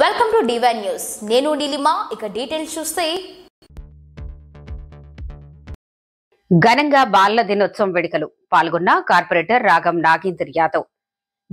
Welcome to divine news. నేను నీలిమా. ఇక details చూస్తే ఘనంగా బాలల దినోత్సవం వేడుకలు పాల్గొన్న కార్పొరేటర్ రాగం నాగేందర్ యాదవ్.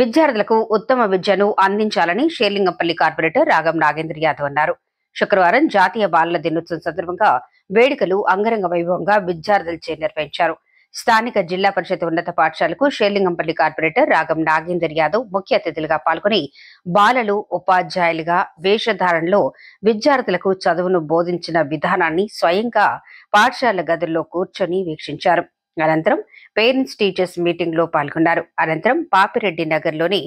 విద్యార్థులకు ఉత్తమ విద్యను అందించాలని షేర్లింగంపల్లి కార్పొరేటర్ రాగం నాగేందర్ యాదవ్ అన్నారు. శుక్రవారం జాతీయ బాలల దినోత్సవం సందర్భంగా వేడుకలు అంగరంగ వైభవంగా విద్యార్థులచే నిర్వహించారు. స్థానిక జిల్లా పరిషత్ ఉన్నత పాఠశాలకు షేర్లింగంపల్లి కార్పొరేటర్ రాగం నాగేందర్ యాదవ్ ముఖ్య అతిథులుగా పాల్గొని బాలలు ఉపాధ్యాయులుగా వేషధారణలో విద్యార్థులకు చదువును బోధించిన విధానాన్ని స్వయంగా పాఠశాల గదుల్లో కూర్చొని వీక్షించారు. అనంతరం పేరెంట్స్ టీచర్స్ మీటింగ్ లో పాల్గొన్నారు. అనంతరం పాపిరెడ్డి నగర్ లోని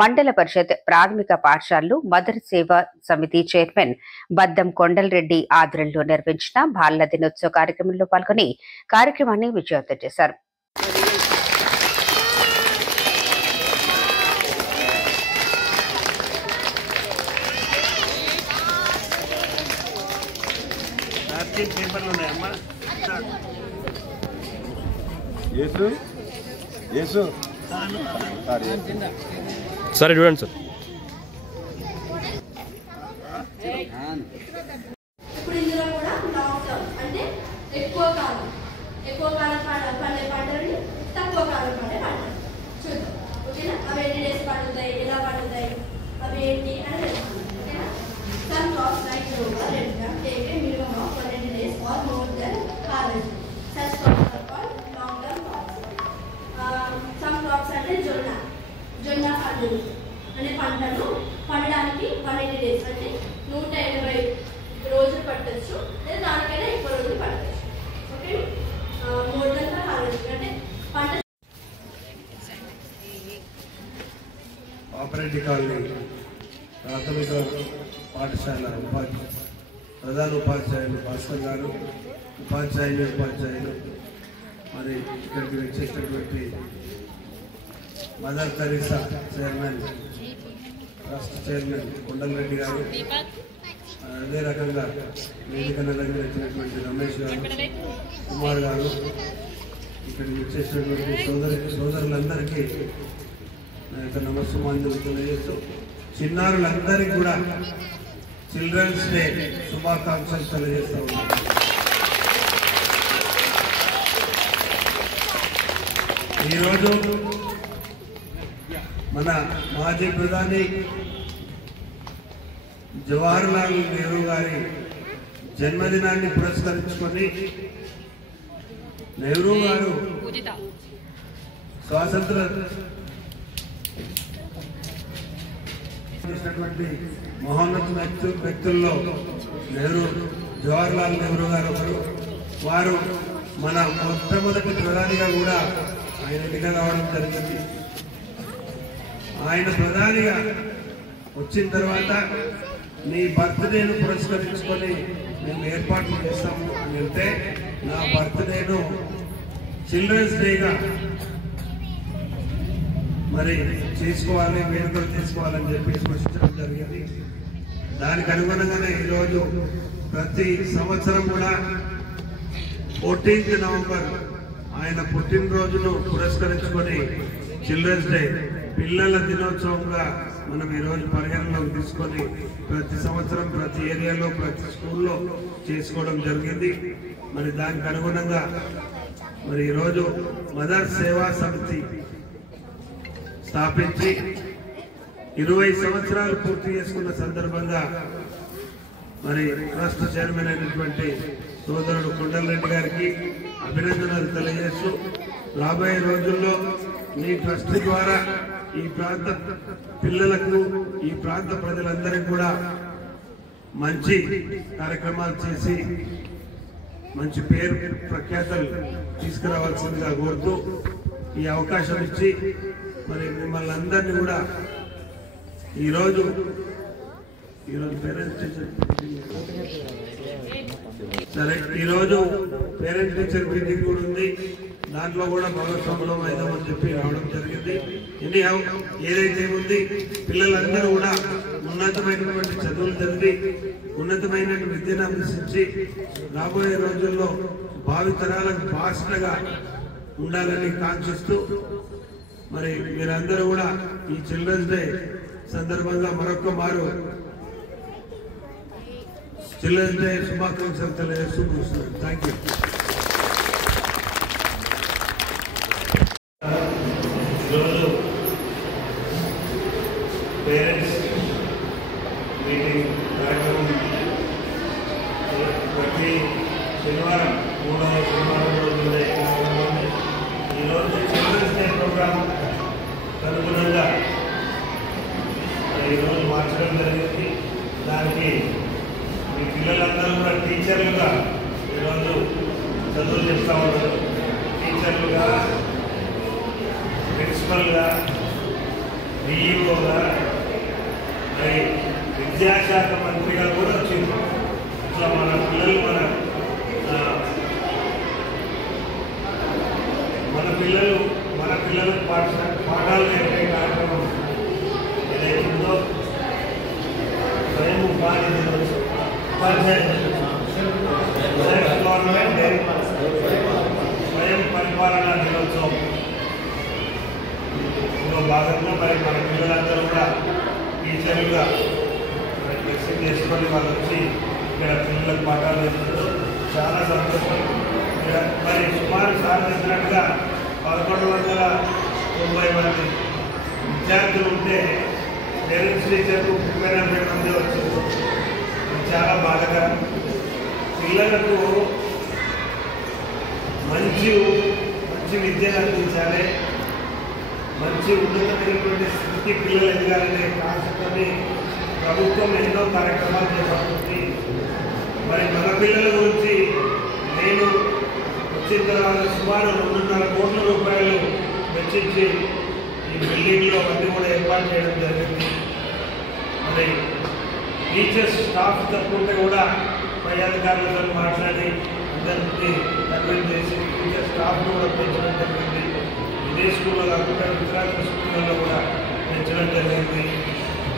మండల పరిషత్ ప్రాథమిక పాఠశాలలో మదర్ సేవా సమితి చైర్మన్ బద్దం కొండలరెడ్డి ఆధ్వర్యంలో నిర్వహించిన బాలల దినోత్సవ కార్యక్రమంలో పాల్గొని కార్యక్రమాన్ని విజయవంతం చేశారు. సరే చూడండి సార్. ఇప్పుడు ఇందులో కూడా లాంగ్ టర్మ్ అంటే ఎక్కువ కాలం పండే పంటలు, తక్కువ కాలం పండే పంటలు చూద్దాం. ఓకేనా? అవి ఎన్ని డేస్ పండుతాయి, ఎలా పండుతాయి, అవి ఏంటి అని తెలుస్తుంది. ఓకేనా? Some crops like rover red take a minimum of 20 days or more than harvesting. Such crops are called long term crops. Some crops అంటే జొన్న పంటలు అనే పంటలు పండడానికి 180 days అంటే 180 రోజులు పట్టచ్చు, లేదా దానికైనా ఎక్కువ రోజులు పట్టచ్చు. ఓకే? మోర్ దెన్ హార్వెస్టింగ్ అంటే పంట పాపిరెడ్డి కాలనీ ప్రాథమిక పాఠశాల ప్రధాన ఉపాధ్యాయులు భాస్కర్ గారు, ఉపాధ్యాయులు మరి ఇక్కడికి వచ్చేటటువంటి mother Teresa chairman, trust chairman Kondal Reddy గారు, అదే రకంగా వేదికను అలంకరించినటువంటి రమేష్ గారు, కుమార్ గారు, ఇక్కడికి వచ్చేసినటువంటి సోదరులందరికీ నమస్సుమాంజలు తెలియజేస్తూ చిన్నారులందరికీ కూడా చిల్డ్రన్స్ డే శుభాకాంక్షలు తెలియజేస్తూ ఉన్నారు. ఈరోజు మన మాజీ ప్రధాని జవహర్లాల్ నెహ్రూ గారి జన్మదినాన్ని పురస్కరించుకొని నెహ్రూ గారు స్వాతంత్ర చేసినటువంటి మహోన్నత వ్యక్తుల్లో జవహర్లాల్ నెహ్రూ గారు ఒకరు. వారు మన మొట్టమొదటి ప్రధానిగా కూడా ఆయన ఎన్నిక కావడం జరిగింది. ఆయన ప్రధానిగా వచ్చిన తర్వాత నీ బర్త్డేను పురస్కరించుకొని మేము ఏర్పాట్లు చేస్తాము అని అంటే నా బర్త్డేను చిల్డ్రన్స్ డేగా మరి చేసుకోవాలి, వేడుకలు చేసుకోవాలని చెప్పి సూచించడం జరిగింది. దానికి అనుగుణంగానే ఈరోజు ప్రతి సంవత్సరం కూడా 14th నవంబర్ ఆయన పుట్టినరోజును పురస్కరించుకొని చిల్డ్రన్స్ డే పిల్లల దినోత్సవంగా మనం ఈరోజు పరిగణలోకి తీసుకొని ప్రతి సంవత్సరం ప్రతి ఏరియాలో ప్రతి స్కూల్లో చేసుకోవడం జరిగింది. మరి దానికి అనుగుణంగా మరి ఈరోజు మదర్ సేవా సమితి స్థాపించి 20 సంవత్సరాలు పూర్తి చేసుకున్న సందర్భంగా మరి ట్రస్ట్ చైర్మన్ అయినటువంటి సోదరుడు కొండలరెడ్డి గారికి అభినందనలు తెలియజేస్తూ రాబోయే రోజుల్లో మీ ట్రస్ట్ ద్వారా ఈ ప్రాంత పిల్లలకు, ఈ ప్రాంత ప్రజలందరికీ కూడా మంచి కార్యక్రమాలు చేసి మంచి పేరు ప్రఖ్యాతలు తీసుకురావాల్సిందిగా కోరుతూ ఈ అవకాశం ఇచ్చి మరి మిమ్మల్ని అందరినీ కూడా ఈరోజు పేరెంట్స్ టీచర్ సరే ఈరోజు పేరెంట్స్ టీచర్ మీటింగ్ కూడా ఉంది. దాంట్లో కూడా భాగస్వాములం అయిదామని చెప్పి రావడం జరిగింది. ఏదైతే ఉంది పిల్లలందరూ కూడా ఉన్నతమైనటువంటి చదువులు చదివి ఉన్నతమైన విద్యను అభ్యసించి రాబోయే రోజుల్లో భావితరాలకు బాసటగా ఉండాలని కాంక్షిస్తూ మరి మీరందరూ కూడా ఈ చిల్డ్రన్స్ డే సందర్భంగా మరొక మారు చిల్డ్రన్స్ డే శుభాకాంక్షలు తెలియజేస్తూ ముగిస్తున్నాను. Thank you. ఈరోజు పేరెంట్స్ మీటింగ్ కార్యక్రమం ప్రతి శనివారం 3వ శనివారం రోజు ఈరోజు చిల్డ్రన్స్ డే ప్రోగ్రాం అనుగుణంగా ఈరోజు మార్చడం జరిగింది. దానికి మీ పిల్లలందరూ కూడా టీచర్లుగా ఈరోజు చదువు చెప్తా ఉన్నారు. టీచర్లుగా, ప్రిన్సిపల్గా, డిఈఓగా, మరి విద్యాశాఖ మంత్రిగా కూడా వచ్చింది. ఇట్లా మన పిల్లలు మన పిల్లలకు పాఠాలు నేర్పే కార్యక్రమం ఏదైతుందో స్వయం ఉపాధి గవర్నమెంట్ స్వయం పరిపాలనా దినోత్సవం భాగంగా మరి మన పిల్లలందరూ కూడా టీచర్లుగా ఎక్సెప్ట్ చేసుకొని వాళ్ళు వచ్చి ఇక్కడ పిల్లలకు పాఠాలు నేర్పుతారు. చాలా సంతోషం. మరి సుమారు సార్ చెప్పినట్టుగా 1190 మంది విద్యార్థులు ఉంటే పేరెంట్స్ టీచర్కు 30-40 మంది వచ్చారు. చాలా బాధాకరం. పిల్లలకు మంచి విద్యను అందించాలి, మంచి ఉన్నతమైనటువంటి స్థితి పిల్లలు ఎదగాలనే కాన్సెప్ట్ని ప్రభుత్వం ఎన్నో కార్యక్రమాలు చేపడుతుంది. మరి మన పిల్లల గురించి నేను వచ్చిన తర్వాత సుమారు 2.5 కోట్ల రూపాయలు వెచ్చించి ఈ బిల్డింగ్లో అన్నీ కూడా ఏర్పాటు చేయడం జరిగింది. మరి టీచర్స్ స్టాఫ్ తప్పుంటే కూడా పై అధికారులతో మాట్లాడి అందరినీ కన్వెన్స్ చేసి టీచర్ స్టాఫ్ను కూడా పెంచడం జరిగింది. ఇదే స్కూల్లో కాకుండా ఇతర స్కూళ్ళల్లో కూడా పెంచడం జరిగింది.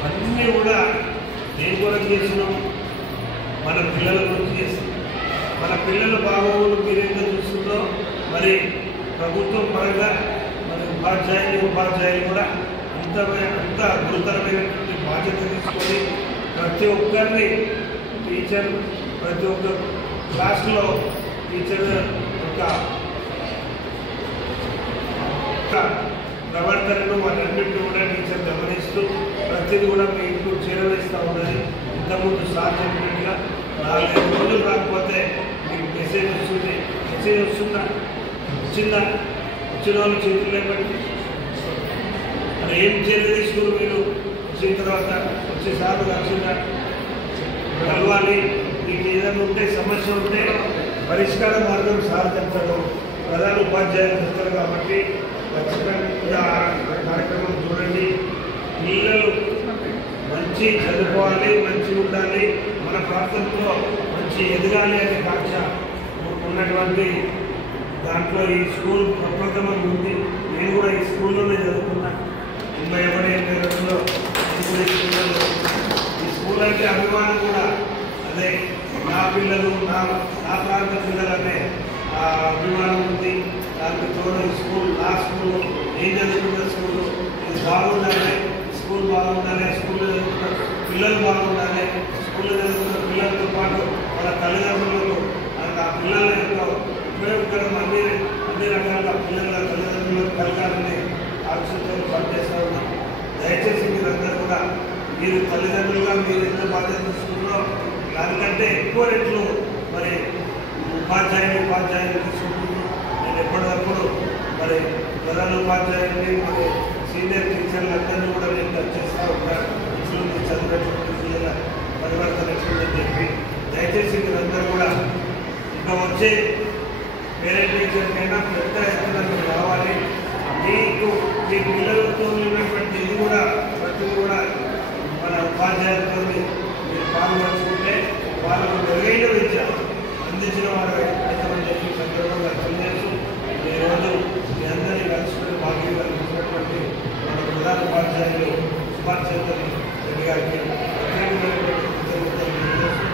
అన్నీ కూడా దేని కొరకు చేసినాం? మన పిల్లల గురించి చేస్తాం. మన పిల్లల బాగోగులు మీరేందో చూస్తుందో మరి ప్రభుత్వం పరంగా మరి ఉపాధ్యాయులు కూడా అంత గురుతరమైనటువంటి బాధ్యత తీసుకొని ప్రతి ఒక్కరిని టీచర్ ప్రతి ఒక్క క్లాస్లో టీచర్ యొక్క ప్రవర్తనను వాటన్నింటినీ కూడా టీచర్ గమనిస్తూ ప్రతిదీ కూడా మీ ఇంట్లో చేరవేస్తూ ఉన్నది. ఇంతకుముందు సార్ చెప్పినట్టుగా 4-5 రోజులు రాకపోతే మీకు మెసేజ్ వస్తుంది. మెసేజ్ వచ్చిన వాళ్ళు చేతులు లేకపోతే మరి ఏం చర్య తీసుకుని మీరు వచ్చిన తర్వాత వచ్చేసార్లు వచ్చిందా కలవాలి. మీకు ఏదైనా ఉంటే సమస్య ఉంటే పరిష్కార మార్గం సార్ చెప్తాడు, ప్రధాన ఉపాధ్యాయులు చెప్తారు. కాబట్టి ఖచ్చితంగా కార్యక్రమం చూడండి. పిల్లలు మంచి చదువుకోవాలి, మంచి ఉండాలి, మన ప్రాంతంలో మంచి ఎదగాలి అనే కాంక్ష ఉన్నటువంటి దాంట్లో ఈ స్కూల్ ప్రప్రథమం ఉంది. నేను కూడా ఈ స్కూల్లోనే చదువుకున్నా. 1982లో ఈ స్కూల్ అంటే అభిమానం కూడా అదే. నా పిల్లలు నా ప్రాంత పిల్లలు అనే అభిమానం ఉంది. దానికి తోడు స్కూల్, నా స్కూల్, ఏం చదువుకున్న స్కూల్ ఇది బాగుండాలి, స్కూల్ బాగుండాలి, స్కూల్లో చదువుకున్న పిల్లలు బాగుండాలి, స్కూల్లో చదువుకున్న పిల్లలతో పాటు వాళ్ళ తల్లిదండ్రులకు ఆ పిల్లల యొక్క ఉపయోగకరం అన్ని రకాల పిల్లల తల్లిదండ్రులకు కలగాలని ఆలోచనతో పనిచేస్తూ ఉన్నాం. దయచేసి మీరందరూ కూడా మీరు తల్లిదండ్రులుగా మీరు ఎంత బాధ్యత తీసుకున్నారో దానికంటే ఎక్కువ రెట్లు మరి ఉపాధ్యాయులు తీసుకుంటున్నాను. నేను ఎప్పటికప్పుడు మరి ప్రధాన ఉపాధ్యాయుల్ని మరి సీనియర్ టీచర్లు అందరినీ కూడా నేను టచ్ చేస్తూ ఉంటాను. ఇట్లు చదివినటువంటి పిల్లల పరివర్తన ఎట్లుందని చెప్పి దయచేసి మీరందరూ కూడా ఇంకా వచ్చే పేరెంట్ టీచర్కైనా పెద్ద ఎత్తున మీరు రావాలి. మీకు మీ పిల్లలతో ఉన్నటువంటి ఇది కూడా ప్రతిదీ కూడా మన ఉపాధ్యాయులతో మీరు పాల్గొంచుకుంటే వాళ్ళకు మెరుగైన విద్య అందించిన వారు అవుతామని చెప్పి సందర్భంగా తెలియజేస్తూ ఈరోజు మీ అందరినీ కలుసుకుని భాగ్యం కలిగించినటువంటి మన ప్రధాన ఉపాధ్యాయులు సుభాష్ చంద్ర రెడ్డి గారికి ప్రత్యేకమైనటువంటి కృతజ్ఞతలు తెలియజేస్తూ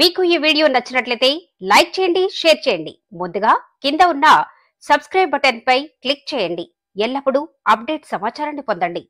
మీకు ఈ వీడియో నచ్చినట్లయితే లైక్ చేయండి, షేర్ చేయండి. ముందుగా కింద ఉన్న సబ్స్క్రైబ్ బటన్ పై క్లిక్ చేయండి. ఎల్లప్పుడూ అప్డేట్ సమాచారాన్ని పొందండి.